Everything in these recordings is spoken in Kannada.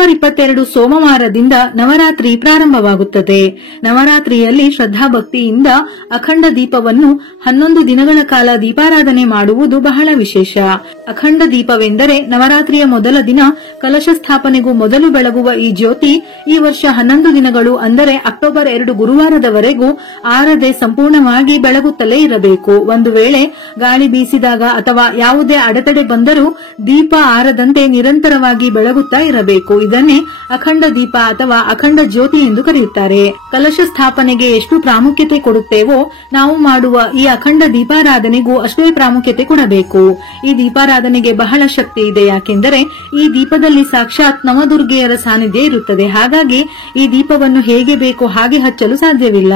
ನವೆಂಬರ್ 22 ಸೋಮವಾರದಿಂದ ನವರಾತ್ರಿ ಪ್ರಾರಂಭವಾಗುತ್ತದೆ. ನವರಾತ್ರಿಯಲ್ಲಿ ಶ್ರದ್ಧಾಭಕ್ತಿಯಿಂದ ಅಖಂಡ ದೀಪವನ್ನು 11 ದಿನಗಳ ಕಾಲ ದೀಪಾರಾಧನೆ ಮಾಡುವುದು ಬಹಳ ವಿಶೇಷ. ಅಖಂಡ ದೀಪವೆಂದರೆ ನವರಾತ್ರಿಯ ಮೊದಲ ದಿನ ಕಲಶ ಸ್ಥಾಪನೆಗೂ ಮೊದಲು ಬೆಳಗುವ ಈ ಜ್ಯೋತಿ ಈ ವರ್ಷ 11 ದಿನಗಳು ಅಂದರೆ ಅಕ್ಟೋಬರ್ 2 ಗುರುವಾರದವರೆಗೂ ಆರದೆ ಸಂಪೂರ್ಣವಾಗಿ ಬೆಳಗುತ್ತಲೇ ಇರಬೇಕು. ಒಂದು ವೇಳೆ ಗಾಳಿ ಬೀಸಿದಾಗ ಅಥವಾ ಯಾವುದೇ ಅಡೆತಡೆ ಬಂದರೂ ದೀಪ ಆರದಂತೆ ನಿರಂತರವಾಗಿ ಬೆಳಗುತ್ತಾ ಇರಬೇಕು. ಇದನ್ನೇ ಅಖಂಡ ದೀಪ ಅಥವಾ ಅಖಂಡ ಜ್ಯೋತಿ ಎಂದು ಕರೆಯುತ್ತಾರೆ. ಕಲಶ ಸ್ಥಾಪನೆಗೆ ಎಷ್ಟು ಪ್ರಾಮುಖ್ಯತೆ ಕೊಡುತ್ತೇವೋ ನಾವು ಮಾಡುವ ಈ ಅಖಂಡ ದೀಪಾರಾಧನೆಗೂ ಅಷ್ಟೇ ಪ್ರಾಮುಖ್ಯತೆ ಕೊಡಬೇಕು. ಈ ದೀಪಾರಾಧನೆಗೆ ಬಹಳ ಶಕ್ತಿ ಇದೆ. ಯಾಕೆಂದರೆ ಈ ದೀಪದಲ್ಲಿ ಸಾಕ್ಷಾತ್ ನವದುರ್ಗೆಯರ ಸಾನ್ನಿಧ್ಯ ಇರುತ್ತದೆ. ಹಾಗಾಗಿ ಈ ದೀಪವನ್ನು ಹೇಗೆ ಬೇಕೋ ಹಾಗೆ ಹಚ್ಚಲು ಸಾಧ್ಯವಿಲ್ಲ.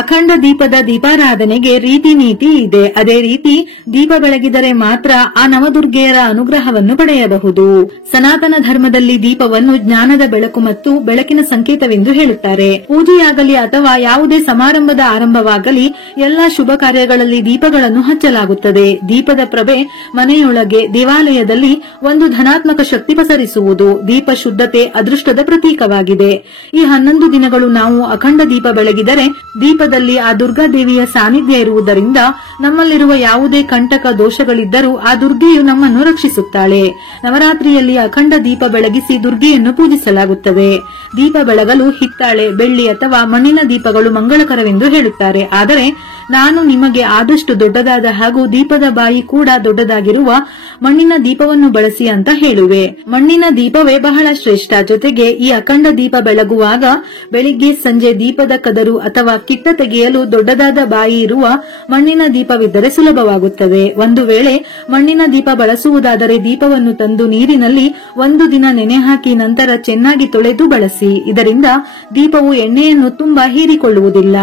ಅಖಂಡ ದೀಪದ ದೀಪಾರಾಧನೆಗೆ ರೀತಿ ನೀತಿ ಇದೆ. ಅದೇ ರೀತಿ ದೀಪ ಬೆಳಗಿದರೆ ಮಾತ್ರ ಆ ನವದುರ್ಗೆಯರ ಅನುಗ್ರಹವನ್ನು ಪಡೆಯಬಹುದು. ಸನಾತನ ಧರ್ಮದಲ್ಲಿ ದೀಪವನ್ನು ಜ್ಞಾನದ ಬೆಳಕು ಮತ್ತು ಬೆಳಕಿನ ಸಂಕೇತವೆಂದು ಹೇಳುತ್ತಾರೆ. ಪೂಜೆಯಾಗಲಿ ಅಥವಾ ಯಾವುದೇ ಸಮಾರಂಭದ ಆರಂಭವಾಗಲಿ ಎಲ್ಲಾ ಶುಭ ಕಾರ್ಯಗಳಲ್ಲಿ ದೀಪಗಳನ್ನು ಹಚ್ಚಲಾಗುತ್ತದೆ. ದೀಪದ ಪ್ರಭೆ ಮನೆಯೊಳಗೆ ದೇವಾಲಯದಲ್ಲಿ ಒಂದು ಧನಾತ್ಮಕ ಶಕ್ತಿ ಪಸರಿಸುವುದು. ದೀಪ ಶುದ್ಧತೆ ಅದೃಷ್ಟದ ಪ್ರತೀಕವಾಗಿದೆ. ಈ 11 ದಿನಗಳು ನಾವು ಅಖಂಡ ದೀಪ ಬೆಳಗಿದರೆ ದೀಪದಲ್ಲಿ ಆ ದುರ್ಗಾದೇವಿಯ ಸಾನ್ನಿಧ್ಯ ಇರುವುದರಿಂದ ನಮ್ಮಲ್ಲಿರುವ ಯಾವುದೇ ಕಂಟಕ ದೋಷಗಳಿದ್ದರೂ ಆ ದುರ್ಗೆಯು ನಮ್ಮನ್ನು ರಕ್ಷಿಸುತ್ತಾಳೆ. ನವರಾತ್ರಿಯಲ್ಲಿ ಅಖಂಡ ದೀಪ ಬೆಳಗಿಸಿ ದುರ್ಗೆಯನ್ನು ಪೂಜಿಸಲಾಗುತ್ತದೆ. ದೀಪ ಬೆಳಗಲು ಹಿತ್ತಾಳೆ, ಬೆಳ್ಳಿ ಅಥವಾ ಮಣ್ಣಿನ ದೀಪಗಳು ಮಂಗಳಕರವೆಂದು ಹೇಳುತ್ತಾರೆ. ಆದರೆ ನಾನು ನಿಮಗೆ ಆದಷ್ಟು ದೊಡ್ಡದಾದ ಹಾಗೂ ದೀಪದ ಬಾಯಿ ಕೂಡ ದೊಡ್ಡದಾಗಿರುವ ಮಣ್ಣಿನ ದೀಪವನ್ನು ಬಳಸಿ ಅಂತ ಹೇಳುವೆ. ಮಣ್ಣಿನ ದೀಪವೇ ಬಹಳ ಶ್ರೇಷ್ಠ. ಜೊತೆಗೆ ಈ ಅಖಂಡ ದೀಪ ಬೆಳಗುವಾಗ ಬೆಳಿಗ್ಗೆ ಸಂಜೆ ದೀಪದ ಕದರು ಅಥವಾ ಕಿಟ್ಟ ತೆಗೆಯಲು ದೊಡ್ಡದಾದ ಬಾಯಿ ಇರುವ ಮಣ್ಣಿನ ದೀಪವಿದ್ದರೆ ಸುಲಭವಾಗುತ್ತದೆ. ಒಂದು ವೇಳೆ ಮಣ್ಣಿನ ದೀಪ ಬಳಸುವುದಾದರೆ ದೀಪವನ್ನು ತಂದು ನೀರಿನಲ್ಲಿ 1 ದಿನ ನೆನೆ ಹಾಕಿ ನಂತರ ಚೆನ್ನಾಗಿ ತೊಳೆದು ಬಳಸಿ. ಇದರಿಂದ ದೀಪವು ಎಣ್ಣೆಯನ್ನು ತುಂಬಾ ಹೀರಿಕೊಳ್ಳುವುದಿಲ್ಲ.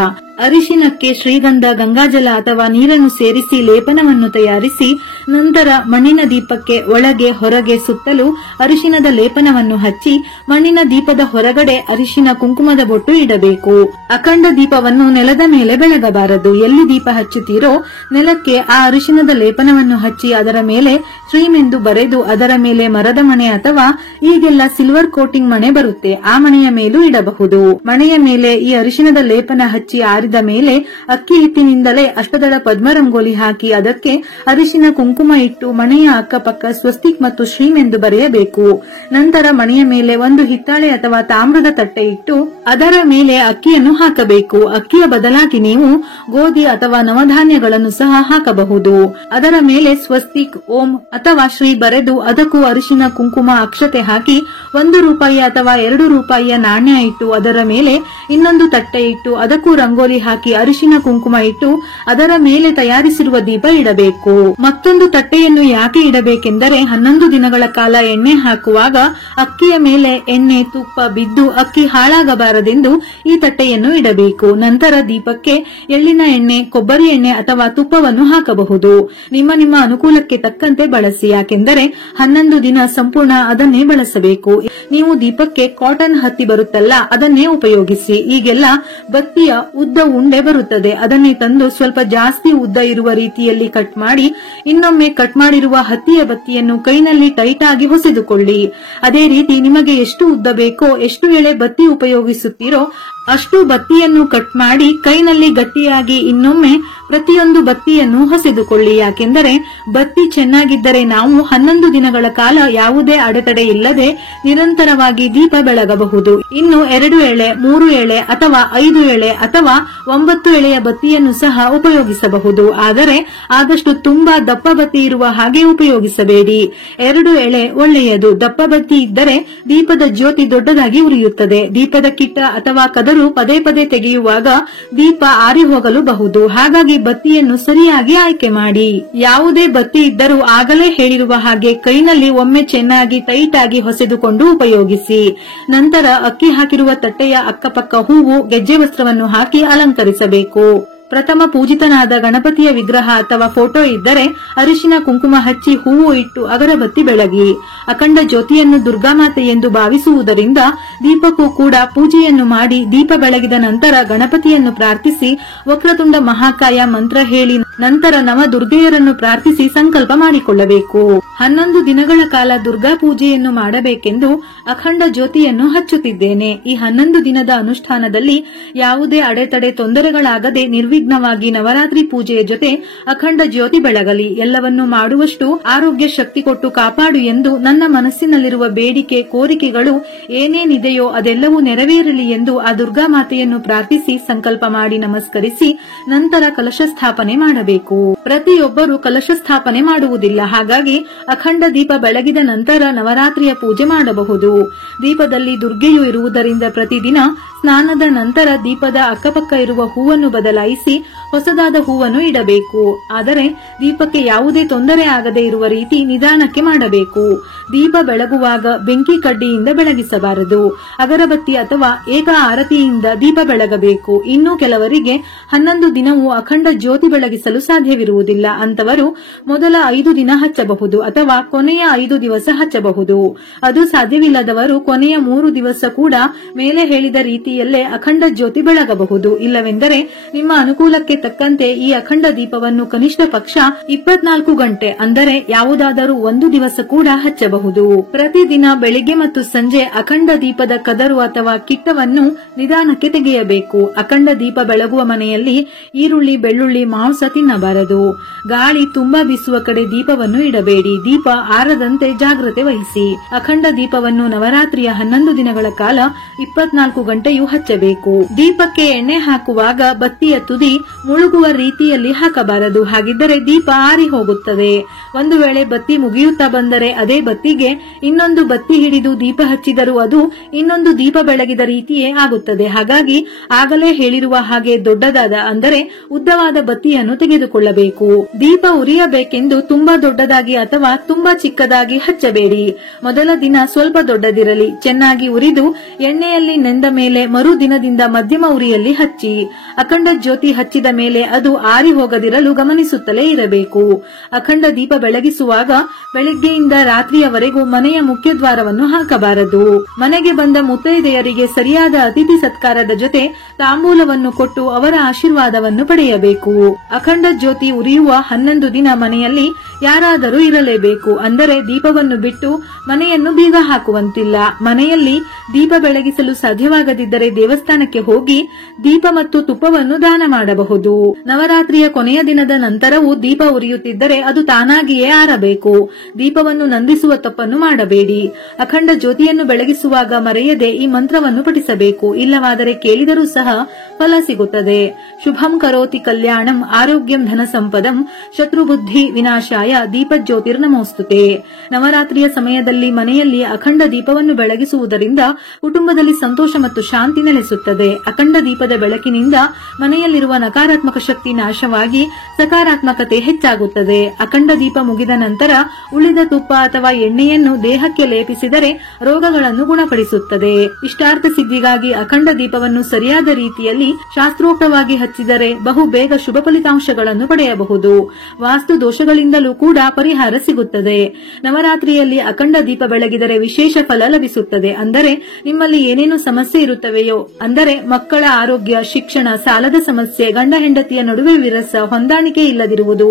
ಅರಿಶಿನಕ್ಕೆ ಶ್ರೀಗಂಧ, ಗಂಗಾಜಲ ಅಥವಾ ನೀರನ್ನು ಸೇರಿಸಿ ಲೇಪನವನ್ನು ತಯಾರಿಸಿ ನಂತರ ಮಣ್ಣಿನ ದೀಪಕ್ಕೆ ಒಳಗೆ ಹೊರಗೆ ಸುತ್ತಲೂ ಅರಿಶಿನದ ಲೇಪನವನ್ನು ಹಚ್ಚಿ ಮಣ್ಣಿನ ದೀಪದ ಹೊರಗಡೆ ಅರಿಶಿನ ಕುಂಕುಮದ ಬೊಟ್ಟು ಇಡಬೇಕು. ಅಖಂಡ ದೀಪವನ್ನು ನೆಲದ ಮೇಲೆ ಬೆಳಗಬಾರದು. ಎಲ್ಲಿ ದೀಪ ಹಚ್ಚುತ್ತೀರೋ ನೆಲಕ್ಕೆ ಆ ಅರಿಶಿನದ ಲೇಪನವನ್ನು ಹಚ್ಚಿ ಅದರ ಮೇಲೆ ಶ್ರೀಮೆಂದು ಬರೆದು ಅದರ ಮೇಲೆ ಮರದ ಮಣೆ ಅಥವಾ ಈಗೆಲ್ಲ ಸಿಲ್ವರ್ ಕೋಟಿಂಗ್ ಮಣೆ ಬರುತ್ತೆ, ಆ ಮಣೆಯ ಮೇಲೂ ಇಡಬಹುದು. ಮಣೆಯ ಮೇಲೆ ಈ ಅರಿಶಿನದ ಲೇಪನ ಹಚ್ಚಿ ಆರಿದ ಮೇಲೆ ಅಕ್ಕಿ ಹಿಟ್ಟಿನಿಂದಲೇ ಅಷ್ಟದಳ ಪದ್ಮ ರಂಗೋಲಿ ಹಾಕಿ ಅದಕ್ಕೆ ಅರಿಶಿನ ಕುಂಕುಮ ಇಟ್ಟು ಮಣೆಯ ಅಕ್ಕಪಕ್ಕ ಸ್ವಸ್ತಿಕ್ ಮತ್ತು ಶ್ರೀಮೆಂದು ಬರೆಯಬೇಕು. ನಂತರ ಮಣೆಯ ಮೇಲೆ ಒಂದು ಹಿತ್ತಾಳೆ ಅಥವಾ ತಾಮ್ರದ ತಟ್ಟೆ ಇಟ್ಟು ಅದರ ಮೇಲೆ ಅಕ್ಕಿಯನ್ನು ಹಾಕಬೇಕು. ಅಕ್ಕಿಯ ಬದಲಾಗಿ ನೀವು ಗೋಧಿ ಅಥವಾ ನವಧಾನ್ಯಗಳನ್ನು ಸಹ ಹಾಕಬಹುದು. ಅದರ ಮೇಲೆ ಸ್ವಸ್ತಿಕ್, ಓಂ ಅಥವಾ ಶ್ರೀ ಬರೆದು ಅದಕ್ಕೂ ಅರಿಶಿನ ಕುಂಕುಮ ಅಕ್ಷತೆ ಹಾಕಿ 1 ರೂಪಾಯಿ ಅಥವಾ 2 ರೂಪಾಯಿಯ ನಾಣ್ಯ ಇಟ್ಟು ಅದರ ಮೇಲೆ ಇನ್ನೊಂದು ತಟ್ಟೆ ಇಟ್ಟು ಅದಕ್ಕೂ ರಂಗೋಲಿ ಹಾಕಿ ಅರಿಶಿನ ಕುಂಕುಮ ಇಟ್ಟು ಅದರ ಮೇಲೆ ತಯಾರಿಸಿರುವ ದೀಪ ಇಡಬೇಕು. ಮತ್ತೊಂದು ತಟ್ಟೆಯನ್ನು ಯಾಕೆ ಇಡಬೇಕೆಂದರೆ 11 ದಿನಗಳ ಕಾಲ ಎಣ್ಣೆ ಹಾಕುವಾಗ ಅಕ್ಕಿಯ ಮೇಲೆ ಎಣ್ಣೆ ತುಪ್ಪ ಬಿದ್ದು ಅಕ್ಕಿ ಹಾಳಾಗಬಾರದೆಂದು ಈ ತಟ್ಟೆಯನ್ನು ಇಡಬೇಕು. ನಂತರ ದೀಪಕ್ಕೆ ಎಳ್ಳಿನ ಎಣ್ಣೆ, ಕೊಬ್ಬರಿ ಎಣ್ಣೆ ಅಥವಾ ತುಪ್ಪವನ್ನು ಹಾಕಬಹುದು. ನಿಮ್ಮ ಅನುಕೂಲಕ್ಕೆ ತಕ್ಕಂತೆ ಬಳಸಿ. ಯಾಕೆಂದರೆ 11 ದಿನ ಸಂಪೂರ್ಣ ಅದನ್ನೇ ಬಳಸಬೇಕು. ನೀವು ದೀಪಕ್ಕೆ ಕಾಟನ್ ಹತ್ತಿ ಬರುತ್ತಲ್ಲ ಅದನ್ನೇ ಉಪಯೋಗಿಸಿ. ಈಗೆಲ್ಲ ಬತ್ತಿಯ ಉದ್ದ ಉಂಡೆ ಬರುತ್ತದೆ, ಅದನ್ನೇ ತಂದು ಸ್ವಲ್ಪ ಜಾಸ್ತಿ ಉದ್ದ ಇರುವ ರೀತಿಯಲ್ಲಿ ಕಟ್ ಮಾಡಿ ಇನ್ನೊಮ್ಮೆ ಕಟ್ ಮಾಡಿರುವ ಹತ್ತಿಯ ಬತ್ತಿಯನ್ನು ಕೈನಲ್ಲಿ ಟೈಟ್ ಆಗಿ ಹೊಸೆದುಕೊಳ್ಳಿ. ಅದೇ ರೀತಿ ನಿಮಗೆ ಎಷ್ಟು ಉದ್ದ ಬೇಕೋ, ಎಷ್ಟು ಎಳೆ ಬತ್ತಿ ಉಪಯೋಗಿಸುತ್ತೀರೋ ಅಷ್ಟು ಬತ್ತಿಯನ್ನು ಕಟ್ ಮಾಡಿ ಕೈನಲ್ಲಿ ಗಟ್ಟಿಯಾಗಿ ಇನ್ನೊಮ್ಮೆ ಪ್ರತಿಯೊಂದು ಬತ್ತಿಯನ್ನು ಹೊಸೆದುಕೊಳ್ಳಿ. ಯಾಕೆಂದರೆ ಬತ್ತಿ ಚೆನ್ನಾಗಿದ್ದರೆ ನಾವು 11 ದಿನಗಳ ಕಾಲ ಯಾವುದೇ ಅಡೆತಡೆ ಇಲ್ಲದೆ ನಿರಂತರವಾಗಿ ದೀಪ ಬೆಳಗಬಹುದು. ಇನ್ನು 2 ಎಳೆ, 3 ಎಳೆ ಅಥವಾ 5 ಎಳೆ ಅಥವಾ 9 ಎಳೆಯ ಬತ್ತಿಯನ್ನು ಸಹ ಉಪಯೋಗಿಸಬಹುದು. ಆದರೆ ಆದಷ್ಟು ತುಂಬಾ ದಪ್ಪ ಬತ್ತಿ ಇರುವ ಹಾಗೆ ಉಪಯೋಗಿಸಬೇಡಿ. 2 ಎಳೆ ಒಳ್ಳೆಯದು. ದಪ್ಪ ಬತ್ತಿ ಇದ್ದರೆ ದೀಪದ ಜ್ಯೋತಿ ದೊಡ್ಡದಾಗಿ ಉರಿಯುತ್ತದೆ. ದೀಪದ ಕಿಟ್ಟ ಅಥವಾ ಕದರು ಪದೇ ಪದೇ ತೆಗೆಯುವಾಗ ದೀಪ ಆರಿ ಹೋಗಲೂಬಹುದು. ಹಾಗಾಗಿ ಬತ್ತಿಯನ್ನು ಸರಿಯಾಗಿ ಆಯ್ಕೆ ಮಾಡಿ. ಯಾವುದೇ ಬತ್ತಿ ಇದ್ದರೂ ಆಗಲೇ ಹೇಳಿರುವ ಹಾಗೆ ಕೈನಲ್ಲಿ ಒಮ್ಮೆ ಚೆನ್ನಾಗಿ ಟೈಟ್ ಆಗಿ ಹೊಸೆದುಕೊಂಡು ಉಪಯೋಗಿಸಿ. ನಂತರ ಅಕ್ಕಿ ಹಾಕಿರುವ ತಟ್ಟೆಯ ಅಕ್ಕಪಕ್ಕ ಹೂವು, ಗೆಜ್ಜೆ ವಸ್ತ್ರವನ್ನು ಹಾಕಿ ಅಲಂಕರಿಸಬೇಕು. ಪ್ರಥಮ ಪೂಜಿತನಾದ ಗಣಪತಿಯ ವಿಗ್ರಹ ಅಥವಾ ಫೋಟೋ ಇದ್ದರೆ ಅರಿಶಿನ ಕುಂಕುಮ ಹಚ್ಚಿ ಹೂವು ಇಟ್ಟು ಅಗರಬತ್ತಿ ಬೆಳಗಿ. ಅಖಂಡ ಜ್ಯೋತಿಯನ್ನು ದುರ್ಗಾಮಾತೆ ಎಂದು ಭಾವಿಸುವುದರಿಂದ ದೀಪಕ್ಕೂ ಕೂಡ ಪೂಜೆಯನ್ನು ಮಾಡಿ ದೀಪ ಬೆಳಗಿದ ನಂತರ ಗಣಪತಿಯನ್ನು ಪ್ರಾರ್ಥಿಸಿ ವಕ್ರತುಂಡ ಮಹಾಕಾಯ ಮಂತ್ರ ಹೇಳಿ ನಂತರ ನವ ದುರ್ಗೆಯರನ್ನು ಪ್ರಾರ್ಥಿಸಿ ಸಂಕಲ್ಪ ಮಾಡಿಕೊಳ್ಳಬೇಕು. 11 ದಿನಗಳ ಕಾಲ ದುರ್ಗಾ ಪೂಜೆಯನ್ನು ಮಾಡಬೇಕೆಂದು ಅಖಂಡ ಜ್ಯೋತಿಯನ್ನು ಹಚ್ಚುತ್ತಿದ್ದೇನೆ. ಈ 11 ದಿನದ ಅನುಷ್ಠಾನದಲ್ಲಿ ಯಾವುದೇ ಅಡೆತಡೆ ತೊಂದರೆಗಳಾಗದೆ ನಿರ್ವಿಘ್ನವಾಗಿ ನವರಾತ್ರಿ ಪೂಜೆಯ ಜೊತೆ ಅಖಂಡ ಜ್ಯೋತಿ ಬೆಳಗಲಿ. ಎಲ್ಲವನ್ನೂ ಮಾಡುವಷ್ಟು ಆರೋಗ್ಯ ಶಕ್ತಿ ಕೊಟ್ಟು ಕಾಪಾಡು ಎಂದು ನನ್ನ ಮನಸ್ಸಿನಲ್ಲಿರುವ ಬೇಡಿಕೆ ಕೋರಿಕೆಗಳು ಏನೇನಿದೆಯೋ ಅದೆಲ್ಲವೂ ನೆರವೇರಲಿ ಎಂದು ಆ ದುರ್ಗಾ ಮಾತೆಯನ್ನು ಪ್ರಾರ್ಥಿಸಿ ಸಂಕಲ್ಪ ಮಾಡಿ ನಮಸ್ಕರಿಸಿ ನಂತರ ಕಲಶ ಸ್ಥಾಪನೆ ಮಾಡಬೇಕು. ಪ್ರತಿಯೊಬ್ಬರು ಕಲಶ ಸ್ಥಾಪನೆ ಮಾಡುವುದಿಲ್ಲ. ಹಾಗಾಗಿ ಅಖಂಡ ದೀಪ ಬೆಳಗಿದ ನಂತರ ನವರಾತ್ರಿಯ ಪೂಜೆ ಮಾಡಬಹುದು. ದೀಪದಲ್ಲಿ ದುರ್ಗೆಯು ಇರುವುದರಿಂದ ಪ್ರತಿದಿನ ಸ್ನಾನದ ನಂತರ ದೀಪದ ಅಕ್ಕಪಕ್ಕ ಇರುವ ಹೂವನ್ನು ಬದಲಾಯಿಸಿ ಹೊಸದಾದ ಹೂವನ್ನು ಇಡಬೇಕು. ಆದರೆ ದೀಪಕ್ಕೆ ಯಾವುದೇ ತೊಂದರೆ ಆಗದೆ ಇರುವ ರೀತಿ ನಿಧಾನಕ್ಕೆ ಮಾಡಬೇಕು. ದೀಪ ಬೆಳಗುವಾಗ ಬೆಂಕಿ ಕಡ್ಡಿಯಿಂದ ಬೆಳಗಿಸಬಾರದು. ಅಗರಬತ್ತಿ ಅಥವಾ ಏಕ ಆರತಿಯಿಂದ ದೀಪ ಬೆಳಗಬೇಕು. ಇನ್ನು ಕೆಲವರಿಗೆ 11 ದಿನವೂ ಅಖಂಡ ಜ್ಯೋತಿ ಬೆಳಗಿಸಲು ಸಾಧ್ಯವಿರುವುದಿಲ್ಲ. ಅಂತವರು ಮೊದಲ 5 ದಿನ ಹಚ್ಚಬಹುದು ಅಥವಾ ಕೊನೆಯ 5 ದಿವಸ ಹಚ್ಚಬಹುದು. ಅದು ಸಾಧ್ಯವಿಲ್ಲದವರು ಕೊನೆಯ 3 ದಿವಸ ಕೂಡ ಮೇಲೆ ಹೇಳಿದ ರೀತಿಯಲ್ಲೇ ಅಖಂಡ ಜ್ಯೋತಿ ಬೆಳಗಬಹುದು. ಇಲ್ಲವೆಂದರೆ ನಿಮ್ಮ ಅನುಕೂಲಕ್ಕೆ ತಕ್ಕಂತೆ ಈ ಅಖಂಡ ದೀಪವನ್ನು ಕನಿಷ್ಠ ಪಕ್ಷ 24 ಗಂಟೆ ಅಂದರೆ ಯಾವುದಾದರೂ ಒಂದು ದಿವಸ ಕೂಡ ಹಚ್ಚಬಹುದು. ಪ್ರತಿದಿನ ಬೆಳಿಗ್ಗೆ ಮತ್ತು ಸಂಜೆ ಅಖಂಡ ದೀಪದ ಕದರು ಅಥವಾ ಕಿಟ್ಟವನ್ನು ನಿಧಾನಕ್ಕೆ ತೆಗೆಯಬೇಕು. ಅಖಂಡ ದೀಪ ಬೆಳಗುವ ಮನೆಯಲ್ಲಿ ಈರುಳ್ಳಿ, ಬೆಳ್ಳುಳ್ಳಿ, ಮಾಂಸ ತಿನ್ನಬಾರದು. ಗಾಳಿ ತುಂಬಾ ಬೀಸುವ ಕಡೆ ದೀಪವನ್ನು ಇಡಬೇಡಿ. ದೀಪ ಆರದಂತೆ ಜಾಗ್ರತೆ ವಹಿಸಿ. ಅಖಂಡ ದೀಪವನ್ನು ನವರಾತ್ರಿಯ 11 ದಿನಗಳ ಕಾಲ 24 ಗಂಟೆಯೂ ಹಚ್ಚಬೇಕು. ದೀಪಕ್ಕೆ ಎಣ್ಣೆ ಹಾಕುವಾಗ ಬತ್ತಿಯ ತುದಿ ಮುಳುಗುವ ರೀತಿಯಲ್ಲಿ ಹಾಕಬಾರದು. ಹಾಗಿದ್ದರೆ ದೀಪ ಆರಿ ಹೋಗುತ್ತದೆ. ಒಂದು ವೇಳೆ ಬತ್ತಿ ಮುಗಿಯುತ್ತಾ ಬಂದರೆ ಅದೇ ಬತ್ತಿಗೆ ಇನ್ನೊಂದು ಬತ್ತಿ ಹಿಡಿದು ದೀಪ ಹಚ್ಚಿದರೂ ಅದು ಇನ್ನೊಂದು ದೀಪ ಬೆಳಗಿದ ರೀತಿಯೇ ಆಗುತ್ತದೆ. ಹಾಗಾಗಿ ಆಗಲೇ ಹೇಳಿರುವ ಹಾಗೆ ದೊಡ್ಡದಾದ ಅಂದರೆ ಉದ್ದವಾದ ಬತ್ತಿಯನ್ನು ತೆಗೆದುಕೊಳ್ಳಬೇಕು. ದೀಪ ಉರಿಯಬೇಕೆಂದು ತುಂಬಾ ದೊಡ್ಡದಾಗಿ ಅಥವಾ ತುಂಬಾ ಚಿಕ್ಕದಾಗಿ ಹಚ್ಚಬೇಡಿ. ಮೊದಲ ದಿನ ಸ್ವಲ್ಪ ದೊಡ್ಡದಿರಲಿ. ಚೆನ್ನಾಗಿ ಉರಿದು ಎಣ್ಣೆಯಲ್ಲಿ ನೆಂದ ಮೇಲೆ ಮರು ದಿನದಿಂದ ಮಧ್ಯಮ ಉರಿಯಲ್ಲಿ ಹಚ್ಚಿ. ಅಖಂಡ ಜ್ಯೋತಿ ಹಚ್ಚಿದ ಮೇಲೆ ಅದು ಆರಿ ಹೋಗದಿರಲು ಗಮನಿಸುತ್ತಲೇ ಇರಬೇಕು. ಅಖಂಡ ದೀಪ ಬೆಳಗಿಸುವಾಗ ಬೆಳಿಗ್ಗೆಯಿಂದ ರಾತ್ರಿಯವರೆಗೂ ಮನೆಯ ಮುಖ್ಯ ದ್ವಾರವನ್ನು ಹಾಕಬಾರದು. ಮನೆಗೆ ಬಂದ ಮುತ್ತೈದೆಯರಿಗೆ ಸರಿಯಾದ ಅತಿಥಿ ಸತ್ಕಾರದ ಜೊತೆ ತಾಂಬೂಲವನ್ನು ಕೊಟ್ಟು ಅವರ ಆಶೀರ್ವಾದವನ್ನು ಪಡೆಯಬೇಕು. ಅಖಂಡ ಜ್ಯೋತಿ ಉರಿಯುವ 11 ದಿನ ಮನೆಯಲ್ಲಿ ಯಾರಾದರೂ ಇರಲೇಬೇಕು. ಅಂದರೆ ದೀಪವನ್ನು ಬಿಟ್ಟು ಮನೆಯನ್ನು ಬೀಗ ಹಾಕುವಂತಿಲ್ಲ. ಮನೆಯಲ್ಲಿ ದೀಪ ಬೆಳಗಿಸಲು ಸಾಧ್ಯವಾಗದಿದ್ದರೆ ದೇವಸ್ಥಾನಕ್ಕೆ ಹೋಗಿ ದೀಪ ಮತ್ತು ತುಪ್ಪವನ್ನು ದಾನ ಮಾಡಬಹುದು. ನವರಾತ್ರಿಯ ಕೊನೆಯ ದಿನದ ನಂತರವೂ ದೀಪ ಉರಿಯುತ್ತಿದ್ದರೆ ಅದು ತಾನಾಗಿಯೇ ಆರಬೇಕು. ದೀಪವನ್ನು ನಂದಿಸುವ ತಪ್ಪನ್ನು ಮಾಡಬೇಡಿ. ಅಖಂಡ ಜ್ಯೋತಿಯನ್ನು ಬೆಳಗಿಸುವಾಗ ಮರೆಯದೆ ಈ ಮಂತ್ರವನ್ನು ಪಠಿಸಬೇಕು. ಇಲ್ಲವಾದರೆ ಕೇಳಿದರೂ ಸಹ ಫಲ ಸಿಗುತ್ತದೆ. ಶುಭಂ ಕರೋತಿ ಕಲ್ಯಾಣಂ ಆರೋಗ್ಯಂ ಧನ ಸಂಪದಂ ಶತ್ರುಬುದ್ಧಿ ವಿನಾಶಾಯ ದೀಪಜ್ಯೋತಿರ್ನಮೋಸ್ತುತೆ. ನವರಾತ್ರಿಯ ಸಮಯದಲ್ಲಿ ಮನೆಯಲ್ಲಿ ಅಖಂಡ ದೀಪವನ್ನು ಬೆಳಗಿಸುವುದರಿಂದ ಕುಟುಂಬದಲ್ಲಿ ಸಂತೋಷ ಮತ್ತು ಶಾಂತಿ ನೆಲೆಸುತ್ತದೆ. ಅಖಂಡ ದೀಪದ ಬೆಳಕಿನಿಂದ ಮನೆಯಲ್ಲಿರುವ ನಕಾರಾತ್ಮಕ ಶಕ್ತಿ ನಾಶವಾಗಿ ಸಕಾರಾತ್ಮಕತೆ ಹೆಚ್ಚಾಗುತ್ತದೆ. ಅಖಂಡ ದೀಪ ಮುಗಿದ ನಂತರ ಉಳಿದ ತುಪ್ಪ ಅಥವಾ ಎಣ್ಣೆಯನ್ನು ದೇಹಕ್ಕೆ ಲೇಪಿಸಿದರೆ ರೋಗಗಳನ್ನು ಗುಣಪಡಿಸುತ್ತದೆ. ಇಷ್ಟಾರ್ಥ ಸಿದ್ಧಿಗಾಗಿ ಅಖಂಡ ದೀಪವನ್ನು ಸರಿಯಾದ ರೀತಿಯಲ್ಲಿ ಶಾಸ್ತ್ರೋಕ್ತವಾಗಿ ಹಚ್ಚಿದರೆ ಬಹು ಬೇಗ ಶುಭ ಫಲಿತಾಂಶಗಳನ್ನು ಪಡೆಯಬಹುದು. ವಾಸ್ತು ದೋಷಗಳಿಂದಲೂ ಕೂಡ ಪರಿಹಾರ ಸಿಗುತ್ತದೆ. ನವರಾತ್ರಿಯಲ್ಲಿ ಅಖಂಡ ದೀಪ ಬೆಳಗಿದರೆ ವಿಶೇಷ ಫಲ ಲಭಿಸುತ್ತದೆ. ಅಂದರೆ ನಿಮ್ಮಲ್ಲಿ ಏನೇನು ಸಮಸ್ಯೆ ಇರುತ್ತವೆಯೋ ಅಂದರೆ ಮಕ್ಕಳ ಆರೋಗ್ಯ, ಶಿಕ್ಷಣ, ಸಾಲದ ಸಮಸ್ಯೆ, ಗಂಡ ಹೆಂಡತಿಯ ನಡುವೆ ವಿರಸ, ಹೊಂದಾಣಿಕೆ ಇಲ್ಲದಿರುವುದು,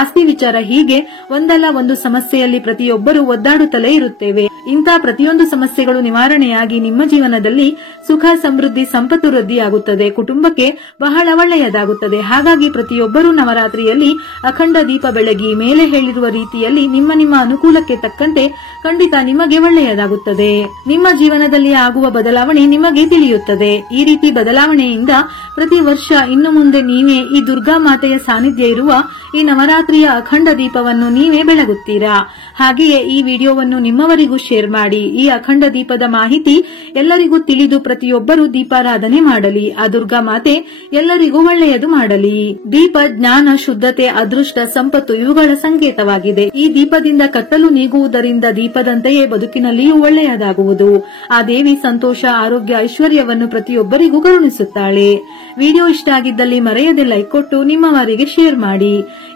ಆಸ್ತಿ ವಿಚಾರ, ಹೀಗೆ ಒಂದಲ್ಲ ಒಂದು ಸಮಸ್ಯೆಯಲ್ಲಿ ಪ್ರತಿಯೊಬ್ಬರೂ ಒದ್ದಾಡುತ್ತಲೇ ಇರುತ್ತೇವೆ. ಇಂಥ ಪ್ರತಿಯೊಂದು ಸಮಸ್ಯೆಗಳು ನಿವಾರಣೆಯಾಗಿ ನಿಮ್ಮ ಜೀವನದಲ್ಲಿ ಸುಖ, ಸಮೃದ್ಧಿ, ಸಂಪತ್ತು ವೃದ್ಧಿಯಾಗುತ್ತದೆ. ಕುಟುಂಬಕ್ಕೆ ಬಹಳ ಒಳ್ಳೆಯದಾಗುತ್ತದೆ. ಹಾಗಾಗಿ ಪ್ರತಿಯೊಬ್ಬರೂ ನವರಾತ್ರಿಯಲ್ಲಿ ಅಖಂಡ ದೀಪ ಬೆಳಗಿ ಮೇಲೆ ಹೇಳಿರುವ ರೀತಿಯಲ್ಲಿ ನಿಮ್ಮ ನಿಮ್ಮ ಅನುಕೂಲಕ್ಕೆ ತಕ್ಕಂತೆ ಖಂಡಿತ ನಿಮಗೆ ಒಳ್ಳೆಯದಾಗುತ್ತದೆ. ನಿಮ್ಮ ಜೀವನದಲ್ಲಿ ಆಗುವ ಬದಲಾವಣೆ ನಿಮಗೆ ತಿಳಿಯುತ್ತದೆ. ಈ ರೀತಿ ಬದಲಾವಣೆಯಿಂದ ಪ್ರತಿ ವರ್ಷ ಇನ್ನು ಮುಂದೆ ನೀವೇ ಈ ದುರ್ಗಾ ಮಾತೆಯ ಸಾನ್ನಿಧ್ಯ ಇರುವ ಈ ನವರಾತ್ರಿಯ ಅಖಂಡ ದೀಪವನ್ನು ನೀವೇ ಬೆಳಗುತ್ತೀರಾ. ಹಾಗೆಯೇ ಈ ವಿಡಿಯೋವನ್ನು ನಿಮ್ಮವರಿಗೂ ಶೇರ್ ಮಾಡಿ. ಈ ಅಖಂಡ ದೀಪದ ಮಾಹಿತಿ ಎಲ್ಲರಿಗೂ ತಿಳಿದು ಪ್ರತಿಯೊಬ್ಬರೂ ದೀಪಾರಾಧನೆ ಮಾಡಲಿ. ಆ ದುರ್ಗಾ ಮಾತೆ ಎಲ್ಲರಿಗೂ ಒಳ್ಳೆಯದು ಮಾಡಲಿ. ದೀಪ ಜ್ಞಾನ, ಶುದ್ಧತೆ, ಅದೃಷ್ಟ, ಸಂಪತ್ತು ಇವುಗಳ ಸಂಕೇತವಾಗಿದೆ. ಈ ದೀಪದಿಂದ ಕತ್ತಲು ನೀಗುವುದರಿಂದ ದೀಪದಂತೆಯೇ ಬದುಕಿನಲ್ಲಿಯೂ ಒಳ್ಳೆಯದಾಗುವುದು. ಆ ದೇವಿ ಸಂತೋಷ, ಆರೋಗ್ಯ, ಐಶ್ವರ್ಯವನ್ನು ಪ್ರತಿಯೊಬ್ಬರಿಗೂ ಕರುಣಿಸುತ್ತಾಳೆ. ವಿಡಿಯೋ ಇಷ್ಟ ಆಗಿದ್ದಲ್ಲಿ ಮರೆಯದೆ ಲೈಕ್ ಕೊಟ್ಟು ನಿಮ್ಮವರಿಗೆ ಶೇರ್ ಮಾಡಿ.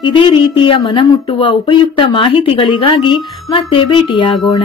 ಇದೇ ರೀತಿಯ ಮನಮುಟ್ಟುವ ಉಪಯುಕ್ತ ಮಾಹಿತಿಗಳಿಗಾಗಿ ಮತ್ತೆ ಭೇಟಿಯಾಗೋಣ.